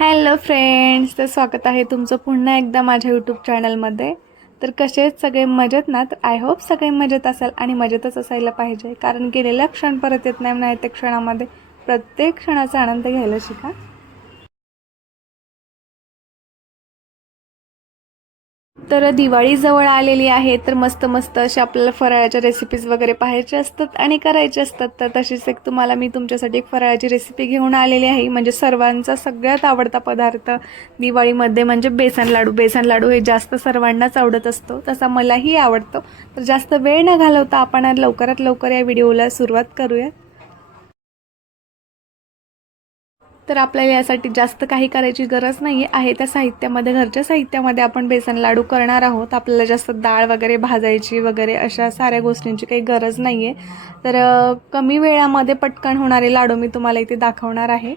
Hello friends तर स्वागत आहे तुमचं पुन्हा एकदा माझ्या यूट्यूब चॅनलमध्ये. तर कसे सगळे? मजेत ना? तर आय होप सगळे मजेत असाल आणि मजेतच असायला पाहिजे. कारण गेलेला क्षण परत येत नाही नाही त्या क्षणामध्ये प्रत्येक क्षणाचा आनंद घ्यायला शिका. तर दिवाळी जवळ आलेली आहे तर मस्त मस्त अशा आपल्याला फराळाच्या रेसिपीज वगैरे पाहायचे असतात आणि करायचे असतात. तर तशीच एक तुम्हाला मी तुमच्यासाठी एक फराळाची रेसिपी घेऊन आलेली आहे. म्हणजे सर्वांचा सगळ्यात आवडता पदार्थ दिवाळीमध्ये म्हणजे बेसन लाडू. बेसन लाडू हे जास्त सर्वांनाच आवडत असतो तसा मलाही आवडतो. तर जास्त वेळ न घालवता आपण लवकरात लवकर या व्हिडिओला सुरुवात करूया तर आपल्याला यासाठी जास्त काही करायची गरज नाही आहे त्या साहित्यामध्ये घरच्या साहित्यामध्ये आपण बेसन लाडू करणार आहोत. आपल्याला जास्त डाळ वगैरे भाजायची वगैरे अशा साऱ्या गोष्टींची काही गरज नाही आहे तर कमी वेळामध्ये पटकन होणारे लाडू मी तुम्हाला इथे दाखवणार आहे.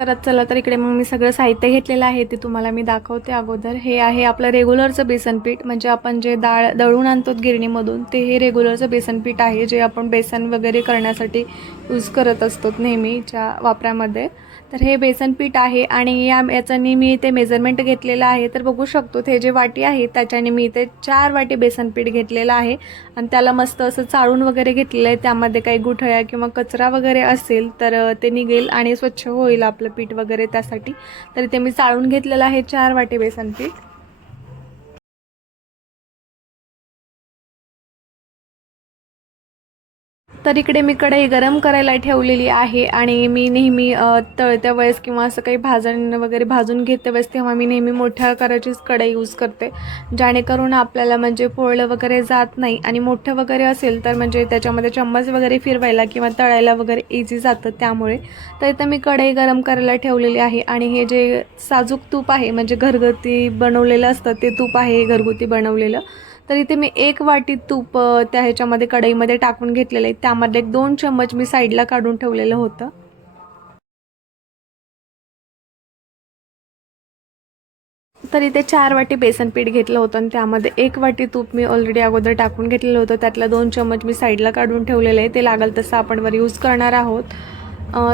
तर चला तर इकडे मग मी सगळं साहित्य घेतलेलं आहे ते तुम्हाला मी दाखवते अगोदर. हे आहे आपलं रेग्युलरचं बेसन पीठ म्हणजे आपण जे डाळ दळून आणतो गिरणीमधून ते हे रेग्युलरचं बेसन पीठ आहे जे आपण बेसन वगैरे करण्यासाठी यूज करत असतो नेहमीच्या वापरामध्ये. तर हे बेसन पीठ आहे आणि या याच्याने मी इथे मेजरमेंट घेतलेलं आहे. तर बघू शकतो हे जे वाटी आहे त्याच्याने मी इथे चार वाटी बेसन पीठ घेतलेलं आहे. आणि त्याला मस्त असं चाळून वगैरे घेतलेलं आहे. त्यामध्ये काही गुठळ्या किंवा कचरा वगैरे असेल तर ते निघेल आणि स्वच्छ होईल आपलं पीठ वगैरे त्यासाठी. तर ते मी चाळून घेतलेलं आहे चार वाटी बेसन पीठ. तर इकडे मी कढई गरम करायला ठेवलेली आहे आणि मी नेहमी तळत्या वेळेस किंवा असं काही भाजण वगैरे भाजून घेते वेळेस तेव्हा मी नेहमी मोठ्या आकाराचीच कढई यूज करते जेणेकरून आपल्याला म्हणजे पोळलं वगैरे जात नाही आणि मोठं वगैरे असेल तर म्हणजे त्याच्यामध्ये चम्मच वगैरे फिरवायला किंवा तळायला वगैरे इझी जातं त्यामुळे. तर इथं मी कढई गरम करायला ठेवलेली आहे आणि हे जे साजूक तूप आहे म्हणजे घरगुती बनवलेलं असतं ते तूप आहे घरगुती बनवलेलं. तर इथे मी एक वाटी तूप त्या ह्याच्यामध्ये कढईमध्ये टाकून घेतलेलं आहे. त्यामध्ये एक दोन चम्मच मी साईडला काढून ठेवलेलं होतं. तर इथे चार वाटी बेसन पीठ घेतलं होतं आणि त्यामध्ये एक वाटी तूप मी ऑलरेडी अगोदर टाकून घेतलेलं होतं. त्यातला दोन चम्मच मी साईडला काढून ठेवलेलं आहे. ते लागेल तसं आपण वर यूज करणार आहोत.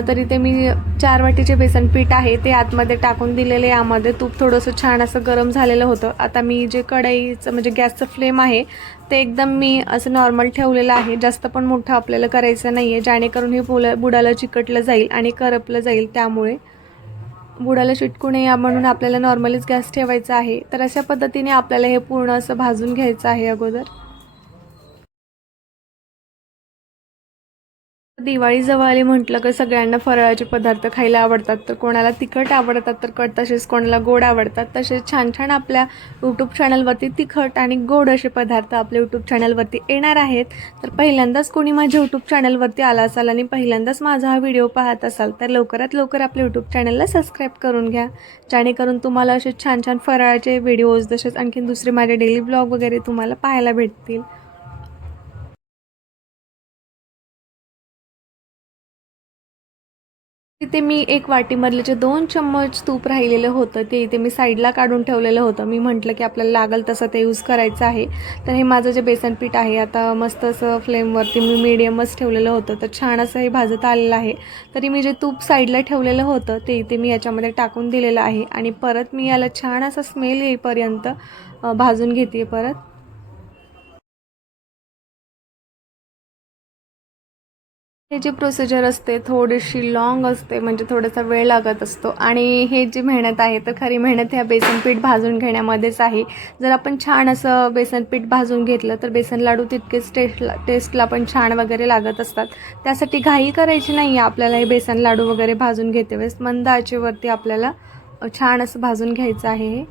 तरी ते मी चार वाटीचे बेसन पीठ आहे ते आतमध्ये टाकून दिलेले यामध्ये तूप थोडंसं छान असं गरम झालेलं होतं. आता मी जे कढईचं म्हणजे गॅसचं फ्लेम आहे ते एकदम मी असं नॉर्मल ठेवलेलं आहे. जास्त पण मोठं आपल्याला करायचं नाही आहे जेणेकरून हे बुला बुडाला चिकटलं जाईल आणि करपलं जाईल. त्यामुळे बुडाला चिटकू नये या म्हणून आपल्याला नॉर्मलीच गॅस ठेवायचा आहे. तर अशा पद्धतीने आपल्याला हे पूर्ण असं भाजून घ्यायचं आहे अगोदर. दिवाळी जवळ आली म्हटलं की सगळ्यांना फराळाचे पदार्थ खायला आवडतात. तर कोणाला तिखट आवडतात तर कट तसेच कोणाला गोड आवडतात. तसेच छान छान आपल्या यूट्यूब चॅनलवरती तिखट आणि गोड असे पदार्थ आपल्या यूट्यूब चॅनलवरती येणार आहेत. तर पहिल्यांदाच कोणी माझ्या यूट्यूब चॅनलवरती आला असाल आणि पहिल्यांदाच माझा हा व्हिडिओ पाहत असाल तर लवकरात लवकर आपल्या यूट्यूब चॅनलला सबस्क्राईब करून घ्या. जेणेकरून तुम्हाला असे छान छान फराळाचे व्हिडिओज तसेच आणखी दुसरे माझे डेली ब्लॉग वगैरे तुम्हाला पाहायला भेटतील. तिथे मी एक वाटीमधले जे दोन चम्मच तूप राहिलेलं होतं ते इथे मी साईडला काढून ठेवलेलं होतं. मी म्हटलं की आपल्याला लागल तसं ते यूज करायचं आहे. तर हे माझं जे बेसन पीठ आहे आता मस्त असं फ्लेमवरती मी मीडियमच ठेवलेलं होतं. तर छान असं हे भाजत आलेलं आहे. तरी मी जे तूप साईडला ठेवलेलं होतं ते इथे मी याच्यामध्ये टाकून दिलेलं आहे. आणि परत मी याला छान असं स्मेल येईपर्यंत भाजून घेते परत. हे जी प्रोसिजर असते थोडीशी लॉंग असते म्हणजे थोडासा वेळ लागत असतो. आणि हे जी मेहनत आहे तर खरी मेहनत ह्या बेसन पीठ भाजून घेण्यामध्येच आहे. जर आपण छान असं बेसन पीठ भाजून घेतलं तर बेसन लाडू तितकेच टेस्टला टेस्टला पण छान वगैरे लागत असतात. त्यासाठी घाई करायची नाही आहे आपल्याला हे बेसन लाडू वगैरे भाजून घेते वेळेस. मंद आचेवरती आपल्याला छान असं भाजून घ्यायचं आहे हे.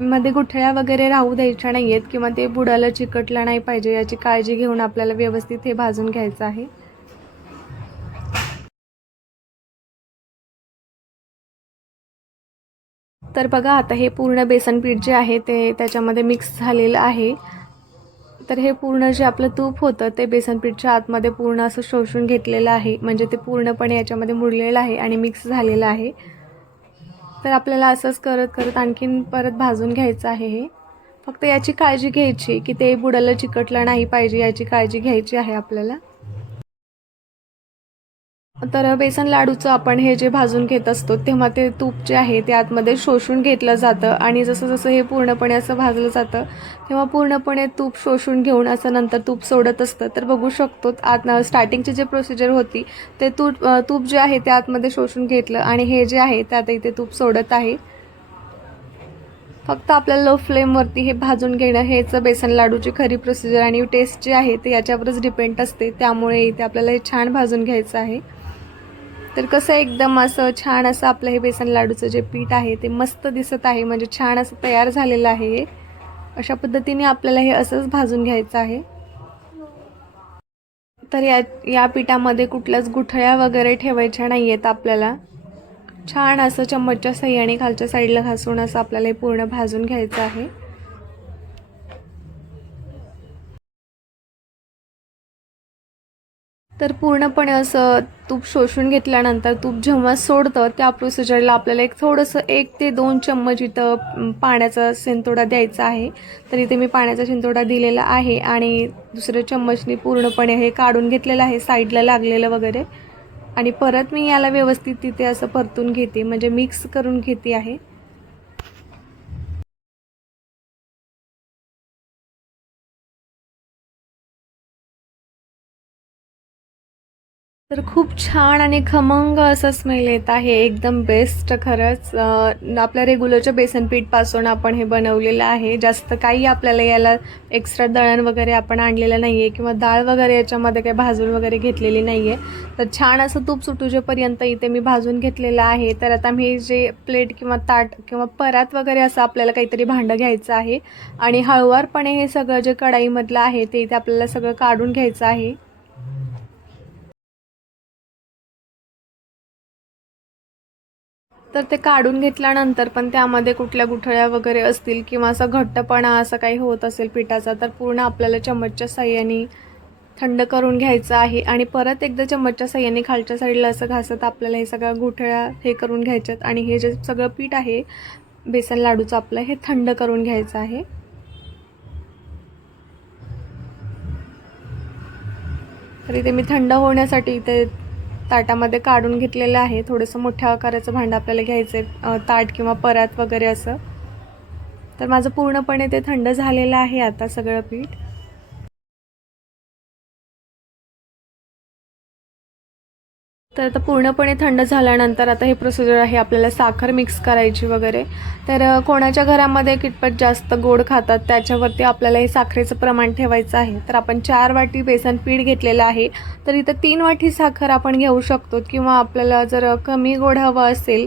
मध्ये गुठळ्या वगैरे राहू द्यायच्या नाही आहेत किंवा ते बुडाला चिकटलं नाही पाहिजे याची काळजी घेऊन आपल्याला व्यवस्थित हे भाजून घ्यायचं आहे. तर बघा आता हे पूर्ण बेसन पीठ जे आहे ते त्याच्यामध्ये मिक्स झालेलं आहे. तर हे पूर्ण जे आपलं तूप होतं ते बेसन पीठच्या आतमध्ये पूर्ण असं शोषून घेतलेलं आहे. म्हणजे ते पूर्णपणे याच्यामध्ये मुरलेलं आहे आणि मिक्स झालेलं आहे. तर आपल्याला असंच करत करत आणखीन परत भाजून घ्यायचं आहे हे. फक्त याची काळजी घ्यायची की ते बुडाला चिकटलं नाही पाहिजे याची काळजी घ्यायची आहे आपल्याला. तर बेसन लाडूचं आपण हे जे भाजून घेत असतो तेव्हा ते तूप जे आहे ते आतमध्ये शोषून घेतलं जातं. आणि जसं जसं हे पूर्णपणे असं भाजलं जातं तेव्हा पूर्णपणे तूप शोषून घेऊन असं नंतर तूप सोडत असतं. तर बघू शकतो आत स्टार्टिंगची जी प्रोसिजर होती ते तूप तूप जे आहे ते आतमध्ये शोषून घेतलं आणि हे जे आहे ते आता इथे तूप सोडत आहे. फक्त आपल्याला लो फ्लेमवरती हे भाजून घेणं हेच बेसन लाडूची खरी प्रोसिजर आणि टेस्ट जी आहे ते याच्यावरच डिपेंड असते. त्यामुळे इथे आपल्याला हे छान भाजून घ्यायचं आहे. तर कसं एकदम असं छान असं आपलं हे बेसन लाडूचं जे पीठ आहे ते मस्त दिसत आहे म्हणजे छान असं तयार झालेलं आहे हे. अशा पद्धतीने आपल्याला हे असंच भाजून घ्यायचं आहे. तर या या पिठामध्ये कुठल्याच गुठळ्या वगैरे ठेवायच्या नाही आहेत आपल्याला. छान असं चम्मचच्या सह्याने खालच्या साईडला घासून असं आपल्याला हे पूर्ण भाजून घ्यायचं आहे. तर पूर्णपणे असं तूप शोषून घेतल्यानंतर तूप जेव्हा सोडतं त्या प्रोसिजरला आपल्याला एक थोडंसं एक ते दोन चम्मच इथं पाण्याचा शिंतोडा द्यायचा आहे. तर इथे मी पाण्याचा शिंतोडा दिलेला आहे आणि दुसऱ्या चम्मचनी पूर्णपणे हे काढून घेतलेलं आहे साईडला लागलेलं वगैरे. आणि परत मी याला व्यवस्थित तिथे असं परतून घेते म्हणजे मिक्स करून घेते आहे. तर खूप छान आणि खमंग असं स्मेल येत आहे. एकदम बेस्ट खरंच. आपल्या रेग्युलरच्या बेसन पीठपासून आपण हे बनवलेलं आहे. जास्त काही आपल्याला याला एक्स्ट्रा दळण वगैरे आपण आणलेलं नाही आहे किंवा डाळ वगैरे याच्यामध्ये काही भाजून वगैरे घेतलेली नाही आहे तर छान असं तूप सुटूजेपर्यंत इथे मी भाजून घेतलेलं आहे. तर आता मी जे प्लेट किंवा ताट किंवा परात वगैरे असं आपल्याला काहीतरी भांडं घ्यायचं आहे आणि हळुवारपणे हे सगळं जे कढाईमधलं आहे ते इथे आपल्याला सगळं काढून घ्यायचं आहे. तर ते काढून घेतल्यानंतर पण त्यामध्ये कुठल्या गुठळ्या वगैरे असतील किंवा असा घट्टपणा असं काही होत असेल पिठाचा तर पूर्ण आपल्याला चम्मचच्या साह्याने थंड करून घ्यायचं आहे. आणि परत एकदा चम्मचच्या साह्याने खालच्या साईडला असं घासत आपल्याला हे सगळ्या गुठळ्या हे करून घ्यायच्यात. आणि हे जे सगळं पीठ आहे बेसन लाडूचं आपलं हे थंड करून घ्यायचं आहे. तर इथे मी थंड होण्यासाठी इथे ताटामध्ये काढून घेतलेलं आहे. थोडंसं मोठ्या आकाराचं भांडं आपल्याला घ्यायचं आहे ताट किंवा परात वगैरे असं. तर माझं पूर्णपणे ते थंड झालेलं आहे आता सगळं पीठ. तर आता पूर्णपणे थंड झाल्यानंतर आता हे प्रोसिजर आहे आपल्याला साखर मिक्स करायची वगैरे. तर कोणाच्या घरामध्ये कितपत जास्त गोड खातात त्याच्यावरती आपल्याला हे साखरेचं प्रमाण ठेवायचं आहे. तर आपण चार वाटी बेसन पीठ घेतलेलं आहे. तर इथं तीन वाटी साखर आपण घेऊ शकतो किंवा आपल्याला जर कमी गोड हवं असेल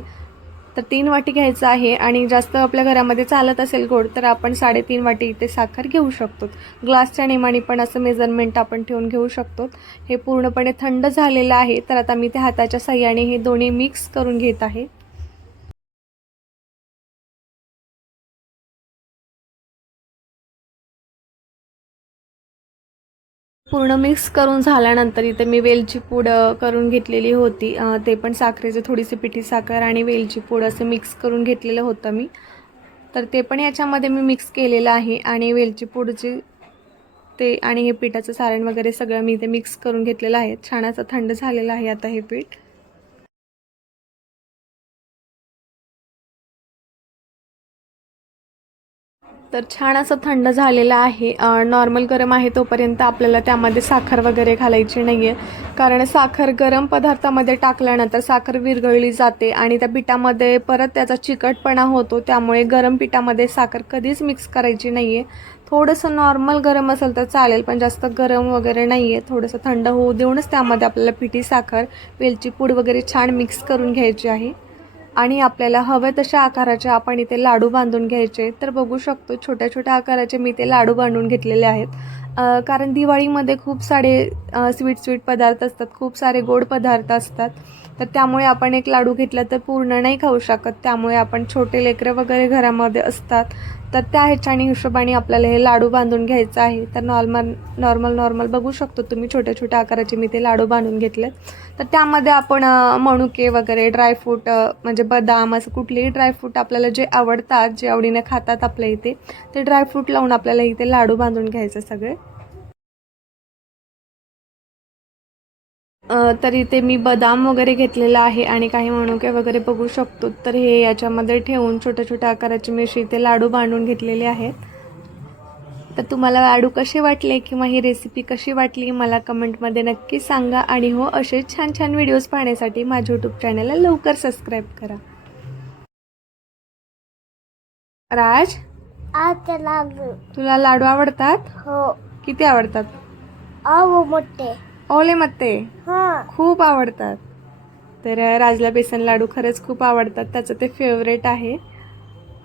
तर तीन वाटी घ्यायचं आहे आणि जास्त आपल्या घरामध्ये चालत असेल गोड तर आपण साडेतीन वाटी इथे साखर घेऊ शकतो. ग्लासच्या निमाने पण असं मेजरमेंट आपण ठेवून घेऊ शकतो. हे पूर्णपणे थंड झालेलं आहे तर आता मी ते हाताच्या सहाय्याने हे दोन्ही मिक्स करून घेत आहे. पूर्ण मिक्स करून झाल्यानंतर इथे मी वेलची पूड करून घेतलेली होती. ते पण साखरेचे थोडीशी पिठी साखर आणि वेलची पूड असं मिक्स करून घेतलेलं होतं मी. तर ते पण याच्यामध्ये मी मिक्स केलेलं आहे आणि वेलची पूडची ते आणि हे पिठाचं सारण वगैरे सगळं मी इथे मिक्स करून घेतलेलं आहे. छान असं थंड झालेलं आहे आता हे पीठ. तर छान असं थंड झालेलं आहे. नॉर्मल गरम आहे तोपर्यंत आपल्याला त्यामध्ये साखर वगैरे घालायची नाही आहे कारण साखर गरम पदार्थामध्ये टाकल्यानंतर साखर विरघळली जाते आणि त्या पिठामध्ये परत त्याचा चिकटपणा होतो. त्यामुळे गरम पिठामध्ये साखर कधीच मिक्स करायची नाही आहे थोडंसं नॉर्मल गरम असेल तर चालेल पण जास्त गरम वगैरे नाही आहे थोडंसं थंड होऊ देऊनच त्यामध्ये आपल्याला पिठी साखर वेलची पूड वगैरे छान मिक्स करून घ्यायची आहे. आणि आपल्याला हवे तशा आकाराचे आपण इथे लाडू बांधून घ्यायचे. तर बघू शकतो छोट्या छोट्या आकाराचे मी ते लाडू बांधून घेतलेले आहेत. कारण दिवाळीमध्ये खूप सारे स्वीट स्वीट पदार्थ असतात. खूप सारे गोड पदार्थ असतात. तर त्यामुळे आपण एक लाडू घेतला तर पूर्ण नाही खाऊ शकत. त्यामुळे आपण छोटे लेकरं वगैरे घरामध्ये असतात. तर त्या ह्याच्याने हिशोबाने आपल्याला हे लाडू बांधून घ्यायचं आहे. तर नॉर्मल नॉर्मल नॉर्मल बघू शकतो तुम्ही. छोट्या छोट्या आकाराचे मी ते लाडू बांधून घेतले तर त्यामध्ये आपण मणुके वगैरे ड्रायफ्रूट म्हणजे बदाम असं कुठलेही ड्रायफ्रूट आपल्याला जे आवडतात जे आवडीने खातात आपल्या इथे ते ड्रायफ्रूट लावून आपल्याला इथे लाडू बांधून घ्यायचं सगळे. तर इथे मी बदाम वगैरे घेतलेला आहे आणि काही मणुके वगैरे बघू शकतो. तर हे याच्यामध्ये ठेवून छोट्या छोट्या आकाराचे मी असे इथे लाडू बांधून घेतलेले आहेत. तर तुम्हाला लाडू कसे वाटले किंवा ही रेसिपी कशी वाटली मला कमेंटमध्ये नक्की सांगा आणि हो असे छान छान व्हिडिओज पाहण्यासाठी माझ्या यूट्यूब चॅनलला लवकर सबस्क्राईब करा. राज तुला लाडू आवडतात? हो. किती आवडतात? अहो मोठे. ओले मत्ते. हा. खूप आवडतात. तर राजला बेसन लाडू खरंच खूप आवडतात. त्याचं ते फेवरेट आहे.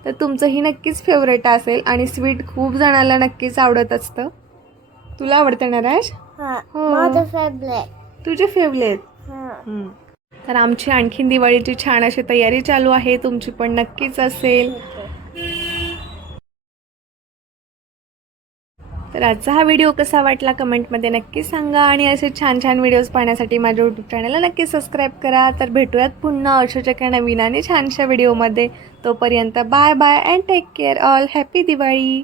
तर तुमचंही नक्कीच फेवरेट असेल आणि स्वीट खूप जणांना नक्कीच आवडत असतं. तुला आवडतं ना राज? हा. हो. माझं फेवरेट तुझे फेवरेट हा. तर आमची आणखीन दिवाळीची छान अशी तयारी चालू आहे. तुमची पण नक्कीच असेल. तर आजचा हा व्हिडिओ कसा वाटला कमेंटमध्ये नक्की सांगा आणि असे छान छान व्हिडिओज पाहण्यासाठी माझ्या यूट्यूब चॅनलला नक्की सबस्क्राईब करा. तर भेटूयात पुन्हा अशाच्या एका नवीन आणि छानशा व्हिडिओमध्ये तोपर्यंत bye bye and take care all happy Diwali